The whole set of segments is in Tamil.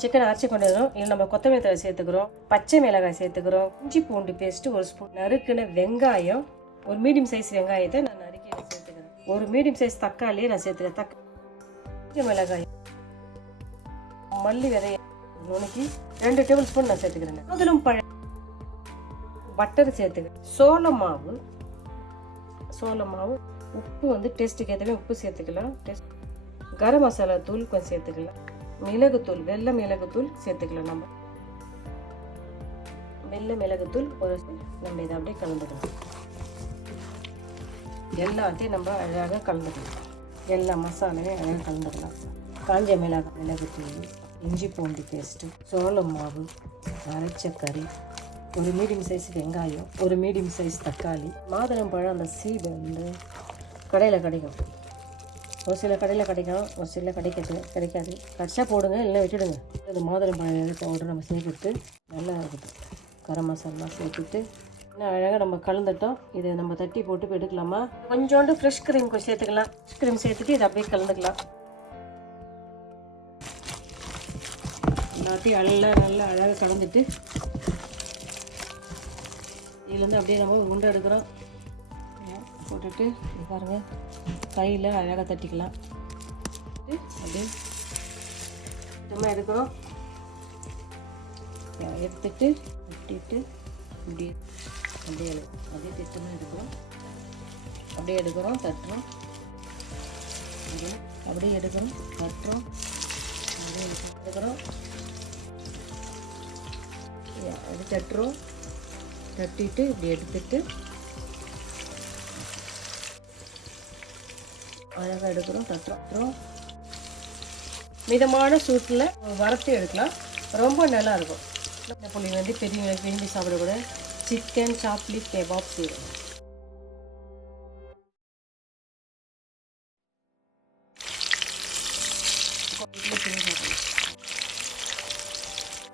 சிக்கன் அரைச்சி கொண்டு வரோம். இல்லை நம்ம கொத்தமல்லி தழை சேர்த்துக்கிறோம், பச்சை மிளகாய் சேர்த்துக்கிறோம், இஞ்சி பூண்டு பேஸ்ட் 1 ஸ்பூன், நறுக்குன வெங்காயம், ஒரு மீடியம் சைஸ் வெங்காயத்தை நான் நறுக்கி சேர்த்துக்கிறேன், ஒரு மீடியம் சைஸ் தக்காளியை நான் சேர்த்துக்கிறேன், பச்சை மிளகாய், மல்லி விதையை நுணுக்கி 2 டேபிள் ஸ்பூன் நான் சேர்த்துக்கிறேன், மாதுளம் பழம், பட்டர் சேர்த்துக்கிறேன், சோள மாவு, உப்பு வந்து டேஸ்ட்டுக்கு ஏற்றவே உப்பு சேர்த்துக்கலாம், கரம் மசாலா தூள் கொஞ்சம் சேர்த்துக்கலாம், மிளகுத்தூள், வெள்ளை மிளகுத்தூள் சேர்த்துக்கலாம், நம்ம வெள்ளை மிளகுத்தூள் நம்ம இதை அப்படியே கலந்துக்கலாம், எல்லாத்தையும் நம்ம அழகாக கலந்துக்கலாம், எல்லா மசாலையும் அழகாக கலந்துக்கலாம், காஞ்ச மிளகுத்தூள், இஞ்சி பூண்டு பேஸ்ட்டு, சோள மாவு, அரைச்ச கறி, ஒரு மீடியம் சைஸ் வெங்காயம், ஒரு மீடியம் சைஸ் தக்காளி, மாதுளம் பழம், அந்த சீடு வந்து கடையில் கிடைக்கும், ஒரு சில கடையில் கிடைக்கும், ஒரு சில கிடைக்காது, கடிச்சா போடுங்க, இல்லை விட்டுடுங்க. அது மாதுளம் பழம் பவுடர் நம்ம சேர்த்துட்டு நல்லா இருக்குது, கரம் மசாலா சேர்த்துட்டு இன்னும் அழகாக நம்ம கலந்துட்டோம். இதை நம்ம தட்டி போட்டு எடுக்கலாமா? கொஞ்சோண்டு ஃப்ரெஷ் க்ரீம் கொஞ்சம் சேர்த்துக்கலாம், ஃப்ரெஷ் க்ரீம் சேர்த்துட்டு இதை அப்படியே கலந்துக்கலாம், எல்லாத்தையும் நல்லா அழகாக கலந்துட்டு இதுலேருந்து அப்படியே நம்ம உண்டை எடுக்கிறோம், போட்டுட்டு பாருங்கள் கையில் அழகாக தட்டிக்கலாம், அப்படியே நம்ம எடுக்கிறோம், எடுத்துட்டு விட்டுட்டு இப்படி அப்படியே திட்டமாக எடுக்கிறோம், தட்டுறோம், அப்படியே எடுக்கிறோம், தட்டுறோம், அப்படியே எடுக்கிறோம், அப்படி தட்டுறோம், தட்டிட்டு இப்படி எடுத்துட்டு அழகாக எடுக்கிறோம், தட்டுறோம், மிதமான சூட்டில் வறுத்து எடுக்கலாம், ரொம்ப நல்லா இருக்கும். இந்த புளி வந்து பெரியவங்களுக்கு விரும்பி சாப்பிடக்கூட சிக்கன் சாப்லி கெபாப் செய்யணும்.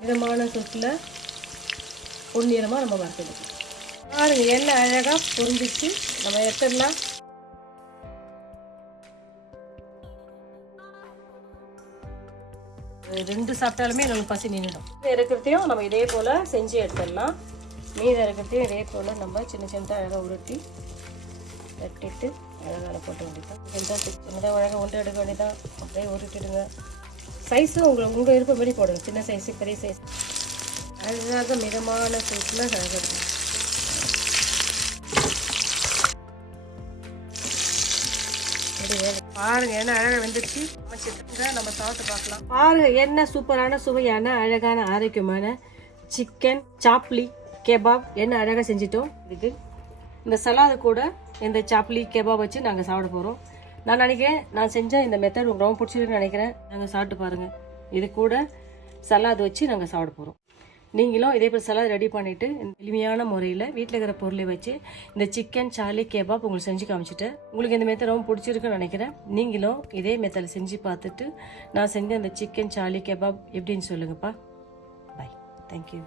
மிதமான சூட்டில் பொன்னிறமாக நம்ம வறுத்து எடுக்கலாம். பாருங்க எண்ணெய் அழகாக பொரிஞ்சிச்சு, நம்ம எடுத்துடலாம். ரெண்டு சாப்பிட்டாலுமே நமக்கு பசி நின்றுடும். இருக்கிறதையும் நம்ம இதே போல் செஞ்சு எடுத்துடலாம். மீதம் இருக்கிறதையும் இதே போல் நம்ம சின்னதாக அழகாக உருட்டி தட்டிட்டு அழகாக போட்டு வேண்டியதான். சின்னதாக அழகாக ஒன்று எடுக்க வேண்டியதான், அப்படியே உருட்டிடுங்க. சைஸும் உங்கள் விருப்பப்படி போடுங்க, சின்ன சைஸு பெரிய சைஸ். அழகாக மிதமான சைஸில் அழகாக இருக்கும். பாருங்க என்ன அழகாக வெந்துருச்சு, நம்ம சாப்பிட்டு பார்க்கலாம். பாருங்க என்ன சூப்பரான சுவையான அழகான ஆரோக்கியமான சிக்கன் சாப்லி கெபாப் என்ன அழகாக செஞ்சிட்டோம். இதுக்கு இந்த சலாது கூட இந்த சாப்லி கெபாப் வச்சு நாங்கள் சாப்பிட போகிறோம். நான் நினைக்கிறேன் நான் செஞ்ச இந்த மெத்தட் உங்களுக்கு ரொம்ப பிடிச்சிருக்குன்னு நினைக்கிறேன். நாங்கள் சாப்பிட்டு பாருங்கள். இது கூட சலாது வச்சு நாங்கள் சாப்பிட போகிறோம். நீங்களும் இதே போல் சலாது ரெடி பண்ணிவிட்டு எளிமையான முறையில் வீட்டில் இருக்கிற பொருளை வச்சு இந்த சிக்கன் சார்லி கெபாப் உங்களுக்கு செஞ்சு காமிச்சிட்டேன். உங்களுக்கு இந்த மெத்தட் ரொம்ப பிடிச்சிருக்குன்னு நினைக்கிறேன். நீங்களும் இதே மெத்தடில் செஞ்சு பார்த்துட்டு நான் செஞ்ச அந்த சிக்கன் சார்லி கெபாப் எப்படின்னு சொல்லுங்கப்பா. பாய், தேங்க்யூ.